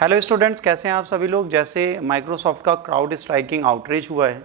Hello students, कैसे हैं आप सभी लोग। जैसे माइक्रोसॉफ्ट का क्राउड स्ट्राइकिंग आउटरीच हुआ है,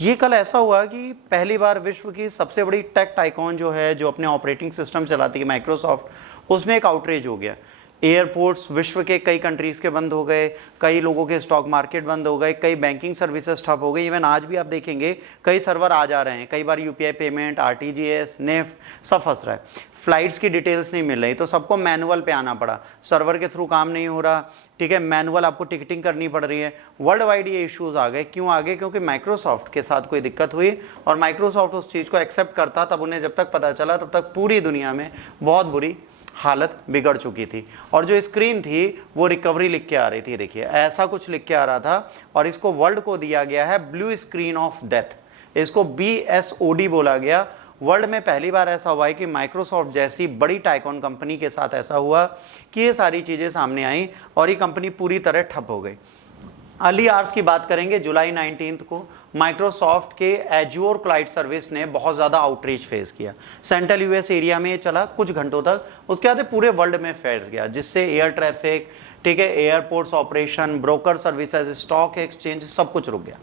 ये कल ऐसा हुआ कि पहली बार विश्व की सबसे बड़ी टेक टाइकॉन जो है, जो अपने ऑपरेटिंग सिस्टम चलाती है माइक्रोसॉफ्ट, उसमें एक आउटरीच हो गया। एयरपोर्ट्स विश्व के कई कंट्रीज़ के बंद हो गए, कई लोगों के स्टॉक मार्केट बंद हो गए, कई बैंकिंग सर्विसेज ठप हो गई। इवन आज भी आप देखेंगे कई सर्वर आ जा रहे हैं, कई बार यूपीआई पेमेंट, आरटीजीएस, नेफ्ट सब फंस रहा है। फ्लाइट्स की डिटेल्स नहीं मिल रही, तो सबको मैनुअल पे आना पड़ा, सर्वर के थ्रू काम नहीं हो रहा, ठीक है, मैनुअल आपको टिकटिंग करनी पड़ रही है। वर्ल्ड वाइड ये इश्यूज आ गए। क्यों आ गए? क्योंकि माइक्रोसॉफ्ट के साथ कोई दिक्कत हुई और माइक्रोसॉफ्ट उस चीज़ को एक्सेप्ट करता, तब उन्हें जब तक पता चला तब तक पूरी दुनिया में बहुत बुरी हालत बिगड़ चुकी थी। और जो स्क्रीन थी वो रिकवरी लिख के आ रही थी, देखिए ऐसा कुछ लिख के आ रहा था, और इसको वर्ल्ड को दिया गया है ब्लू स्क्रीन ऑफ डेथ, इसको BSOD बोला गया। वर्ल्ड में पहली बार ऐसा हुआ है कि माइक्रोसॉफ्ट जैसी बड़ी टाइकॉन कंपनी के साथ ऐसा हुआ कि ये सारी चीज़ें सामने आई और ये कंपनी पूरी तरह ठप हो गई। अर्ली आवर्स की बात करेंगे, जुलाई 19 को माइक्रोसॉफ्ट के एज्योर क्लाउड सर्विस ने बहुत ज़्यादा आउटरीच फेस किया। सेंट्रल यूएस एरिया में ये चला कुछ घंटों तक, उसके बाद पूरे वर्ल्ड में फैल गया, जिससे एयर ट्रैफिक, ठीक है, airports operation, broker services, stock exchange सब कुछ रुक गया।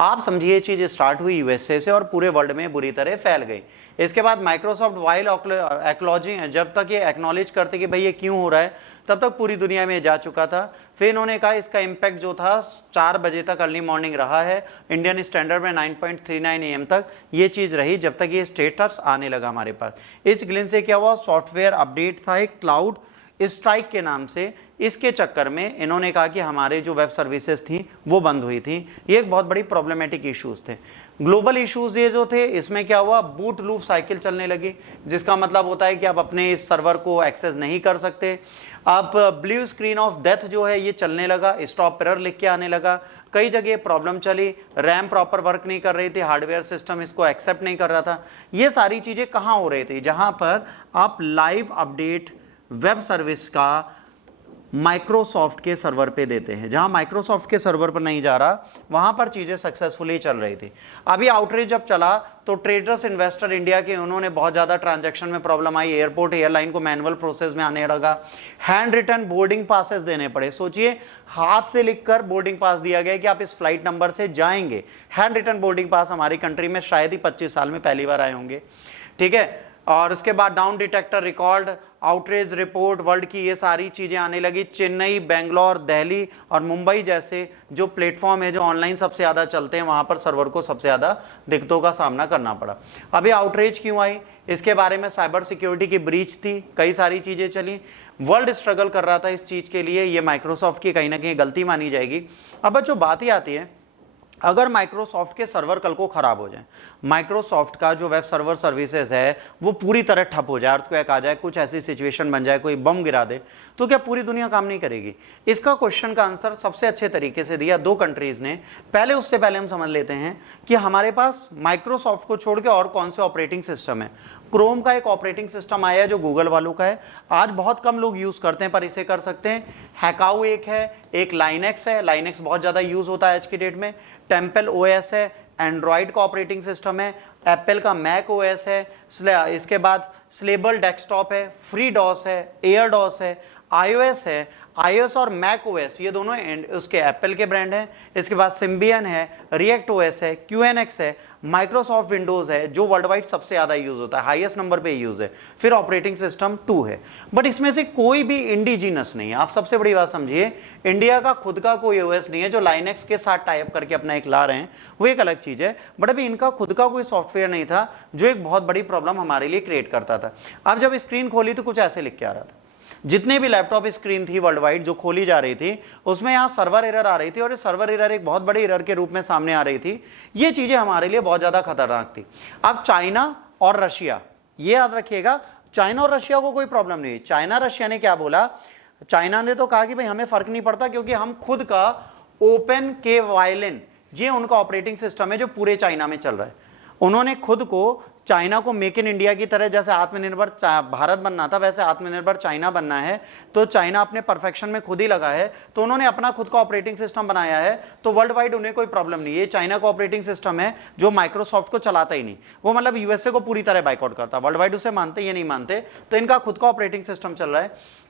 आप समझिए चीज़ स्टार्ट हुई यूएसए से और पूरे वर्ल्ड में बुरी तरह फैल गई। इसके बाद माइक्रोसॉफ्ट वाइल एक्नॉलेजिंग, जब तक ये एक्नॉलेज करते कि भाई ये क्यों हो रहा है, तब तक पूरी दुनिया में जा चुका था। फिर इन्होंने कहा इसका इम्पैक्ट जो था 4 बजे तक अर्ली मॉर्निंग रहा है, इंडियन स्टैंडर्ड में 9:39 AM तक ये चीज़ रही, जब तक ये स्टेटस आने लगा हमारे पास। इस ग्लिन से क्या हुआ, सॉफ्टवेयर अपडेट था एक क्लाउड स्ट्राइक के नाम से, इसके चक्कर में इन्होंने कहा कि हमारे जो वेब सर्विसेज थी वो बंद हुई थी। ये एक बहुत बड़ी प्रॉब्लमेटिक इश्यूज थे। ग्लोबल इश्यूज ये जो थे, इसमें क्या हुआ, बूट लूप साइकिल चलने लगी, जिसका मतलब होता है कि आप अपने इस सर्वर को एक्सेस नहीं कर सकते। आप ब्लू स्क्रीन ऑफ डेथ जो है ये चलने लगा, स्टॉप एरर लिख के आने लगा, कई जगह प्रॉब्लम चली, रैम प्रॉपर वर्क नहीं कर रही थी, हार्डवेयर सिस्टम इसको एक्सेप्ट नहीं कर रहा था। ये सारी चीज़ें कहाँ हो रही थी, जहाँ पर आप लाइव अपडेट वेब सर्विस का माइक्रोसॉफ्ट के सर्वर पे देते हैं। जहां माइक्रोसॉफ्ट के सर्वर पर नहीं जा रहा, वहां पर चीजें सक्सेसफुली चल रही थी। अभी आउटरीच जब चला तो ट्रेडर्स इन्वेस्टर इंडिया के, उन्होंने बहुत ज्यादा ट्रांजैक्शन में प्रॉब्लम आई, एयरपोर्ट एयरलाइन को मैनुअल प्रोसेस में आने लगा, हैंड रिटन बोर्डिंग पासेस देने पड़े। सोचिए, हाथ से लिखकर बोर्डिंग पास दिया गया कि आप इस फ्लाइट नंबर से जाएंगे। हैंड रिटन बोर्डिंग पास हमारी कंट्री में शायद ही 25 साल में पहली बार आए होंगे, ठीक है। और उसके बाद down detector record, outreach report world की, ये सारी चीज़ें आने लगी। चेन्नई, बेंगलोर, दिल्ली और मुंबई जैसे जो प्लेटफॉर्म है जो ऑनलाइन सबसे ज़्यादा चलते हैं, वहाँ पर सर्वर को सबसे ज़्यादा दिक्कतों का सामना करना पड़ा। अभी आउटरीच क्यों आई, इसके बारे में साइबर सिक्योरिटी की ब्रीच थी, कई सारी चीज़ें चली, वर्ल्ड स्ट्रगल कर रहा था इस चीज़ के लिए। ये माइक्रोसॉफ्ट की कहीं ना कहीं गलती मानी जाएगी। अब जो बात ही आती है, अगर माइक्रोसॉफ्ट के सर्वर कल को खराब हो जाए, माइक्रोसॉफ्ट का जो वेब सर्वर सर्विसेज है वो पूरी तरह ठप हो जाए, अर्थक्वेक आ जाए, कुछ ऐसी सिचुएशन बन जाए, कोई बम गिरा दे, तो क्या पूरी दुनिया काम नहीं करेगी? इसका क्वेश्चन का आंसर सबसे अच्छे तरीके से दिया 2 कंट्रीज ने। पहले उससे पहले हम समझ लेते हैं कि हमारे पास माइक्रोसॉफ्ट को छोड़ के और कौन से ऑपरेटिंग सिस्टम है। क्रोम का एक ऑपरेटिंग सिस्टम आया है जो गूगल वालों का है, आज बहुत कम लोग यूज करते हैं पर इसे कर सकते हैं। हैकाऊ एक है, एक लाइनेक्स है, लाइनेक्स बहुत ज्यादा यूज होता है आज की डेट में। टेम्पल OS है, एंड्रॉइड का ऑपरेटिंग सिस्टम है। एप्पल का मैक OS है। इसके बाद स्लेबल डेस्कटॉप है, फ्री डॉस है, एयर डॉस है, iOS है। iOS और मैक OS ये दोनों उसके एप्पल के ब्रांड हैं। इसके बाद सिम्बियन है, रिएक्ट OS है, QNX है, माइक्रोसॉफ्ट विंडोज है जो वर्ल्ड वाइड सबसे ज्यादा यूज होता है, हाईएस्ट नंबर पे यूज है। फिर ऑपरेटिंग सिस्टम 2 है, बट इसमें से कोई भी इंडिजिनस नहीं है। आप सबसे बड़ी बात समझिए, इंडिया का खुद का कोई OS नहीं है। जो लाइनेक्स के साथ टाइप करके अपना एक ला रहे हैं वो एक अलग चीज है, बट अभी इनका खुद का कोई सॉफ्टवेयर नहीं था, जो एक बहुत बड़ी प्रॉब्लम हमारे लिए क्रिएट करता था। अब जब स्क्रीन खोली तो कुछ ऐसे लिख के आ रहा था, जितने भी लैपटॉप स्क्रीन थी वर्ल्ड वाइड जो खोली जा रही थी, उसमें यहाँ सर्वर एरर आ रही थी, और सर्वर एरर एक बहुत बड़ी एरर के रूप में सामने आ रही थी। ये चीजें हमारे लिए बहुत ज्यादा खतरनाक थी। अब चाइना और रशिया, ये याद रखिएगा, चाइना और रशिया को कोई प्रॉब्लम नहीं। चाइना रशिया ने क्या बोला, चाइना ने तो कहा कि भाई हमें फर्क नहीं पड़ता, क्योंकि हम खुद का ओपन के वायलिन, ये उनका ऑपरेटिंग सिस्टम है जो पूरे चाइना में चल रहा है। उन्होंने खुद को, चाइना को मेक इन इंडिया की तरह जैसे आत्मनिर्भर भारत बनना था वैसे आत्मनिर्भर चाइना बनना है, तो चाइना अपने परफेक्शन में खुद ही लगा है, तो उन्होंने अपना खुद का ऑपरेटिंग सिस्टम बनाया है। तो वर्ल्ड वाइड उन्हें कोई प्रॉब्लम नहीं है। चाइना का ऑपरेटिंग सिस्टम है जो माइक्रोसॉफ्ट को चलाता ही नहीं, वो मतलब यूएसए को पूरी तरह बाइकआउट करता, वर्ल्ड वाइड उसे मानते, ये नहीं मानते, तो इनका खुद का ऑपरेटिंग सिस्टम चल रहा है।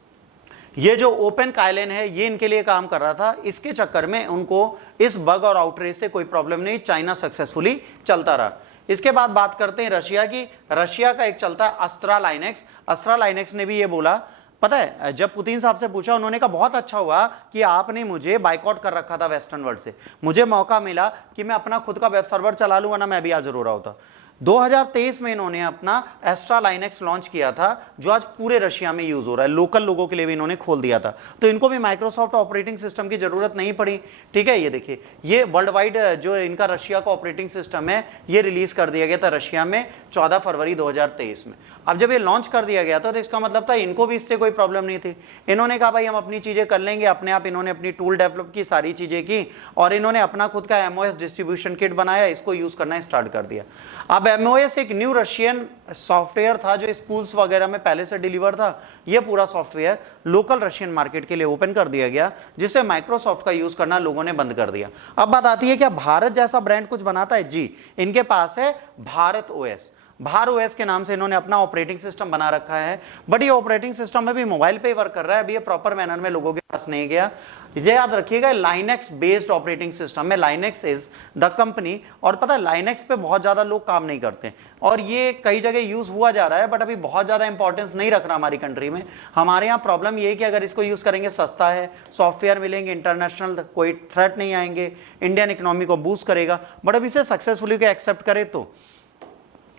ये जो ओपन काइलिन है ये इनके लिए काम कर रहा था, इसके चक्कर में उनको इस बग और आउटरेज से कोई प्रॉब्लम नहीं, चाइना सक्सेसफुली चलता रहा। इसके बाद बात करते हैं रशिया की। रशिया का एक चलता है अस्त्रा लाइनेक्स। अस्त्रा लाइनेक्स ने भी ये बोला, पता है जब पुतिन साहब से पूछा, उन्होंने कहा बहुत अच्छा हुआ कि आपने मुझे बाइकआउट कर रखा था वेस्टर्न वर्ल्ड से, मुझे मौका मिला कि मैं अपना खुद का वेब सर्वर चला लूं, वरना मैं भी हाजिर हो रहा होता। 2023 में इन्होंने अपना एस्ट्रा लाइनेक्स लॉन्च किया था, जो आज पूरे रशिया में यूज हो रहा है, लोकल लोगों के लिए भी इन्होंने खोल दिया था, तो इनको भी माइक्रोसॉफ्ट ऑपरेटिंग सिस्टम की जरूरत नहीं पड़ी। ठीक है, ये देखिए, ये वर्ल्ड वाइड जो इनका रशिया का ऑपरेटिंग सिस्टम है ये रिलीज कर दिया गया था रशिया में 14 फरवरी 2023 में। अब जब ये लॉन्च कर दिया गया था तो इसका मतलब था इनको भी इससे कोई प्रॉब्लम नहीं थी। इन्होंने कहा भाई हम अपनी चीजें कर लेंगे अपने आप। इन्होंने अपनी टूल डेवलप की, सारी चीजें की, और इन्होंने अपना खुद का एमओएस डिस्ट्रीब्यूशन किट बनाया, इसको यूज करना स्टार्ट कर दिया। अब एमओएस एक न्यू रशियन सॉफ्टवेयर था जो स्कूल्स वगैरह में पहले से डिलीवर था। ये पूरा सॉफ्टवेयर लोकल रशियन मार्केट के लिए ओपन कर दिया गया, जिससे माइक्रोसॉफ्ट का यूज करना लोगों ने बंद कर दिया। अब बात आती है क्या भारत जैसा ब्रांड कुछ बनाता है? जी, इनके पास है भारत ओएस। भार ओएस के नाम से इन्होंने अपना ऑपरेटिंग सिस्टम बना रखा है, बट ये ऑपरेटिंग सिस्टम अभी मोबाइल पे ही वर्क कर रहा है, अभी ये प्रॉपर मैनर में लोगों के पास नहीं गया। ये याद रखिएगा, लाइनेक्स बेस्ड ऑपरेटिंग सिस्टम है, लाइनेक्स इज द कंपनी। और पता है लाइनेक्स पे बहुत ज्यादा लोग काम नहीं करते, और ये कई जगह यूज हुआ जा रहा है, बट अभी बहुत ज्यादा इंपॉर्टेंस नहीं रख रहा हमारी कंट्री में। हमारे यहाँ प्रॉब्लम ये है कि अगर इसको यूज करेंगे, सस्ता है, सॉफ्टवेयर मिलेंगे, इंटरनेशनल कोई थ्रेट नहीं आएंगे, इंडियन इकोनॉमी को बूस्ट करेगा, बट अब इसे सक्सेसफुली एक्सेप्ट करे तो।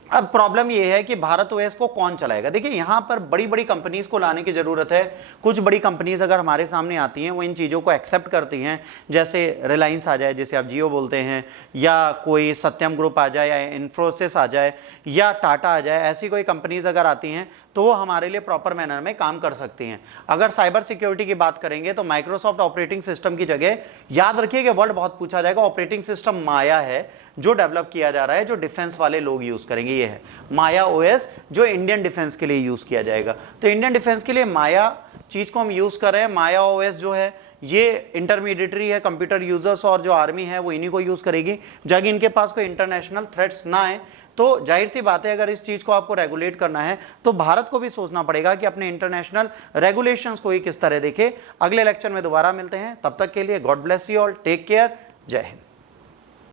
अब प्रॉब्लम यह है कि भारत ओएस को कौन चलाएगा? देखिए यहां पर बड़ी बड़ी कंपनीज को लाने की जरूरत है। कुछ बड़ी कंपनीज अगर हमारे सामने आती हैं, वो इन चीज़ों को एक्सेप्ट करती हैं, जैसे रिलायंस आ जाए, जैसे आप जियो बोलते हैं, या कोई सत्यम ग्रुप आ जाए, या इन्फोसिस आ जाए, या टाटा आ जाए, ऐसी कोई कंपनीज अगर आती हैं तो वो हमारे लिए प्रॉपर मैनर में काम कर सकती हैं। अगर साइबर सिक्योरिटी की बात करेंगे तो माइक्रोसॉफ्ट ऑपरेटिंग सिस्टम की जगह, याद रखिए कि वर्ड बहुत पूछा जाएगा, ऑपरेटिंग सिस्टम माया है जो डेवलप किया जा रहा है, जो डिफेंस वाले लोग यूज करेंगे। ये है माया ओएस, जो इंडियन डिफेंस के लिए यूज किया जाएगा। तो इंडियन डिफेंस के लिए माया चीज को हम यूज कर रहे हैं। माया ओएस जो है ये इंटरमीडिएटरी है, कंप्यूटर यूजर्स और जो आर्मी है वो इन्हीं को यूज करेगी, जाकि इनके पास कोई इंटरनेशनल थ्रेट्स ना आए। तो जाहिर सी बात है, अगर इस चीज को आपको रेगुलेट करना है तो भारत को भी सोचना पड़ेगा कि अपने इंटरनेशनल रेगुलेशंस को ही किस तरह देखे। अगले लेक्चर में दोबारा मिलते हैं, तब तक के लिए God bless you all, take care, जय हिंद।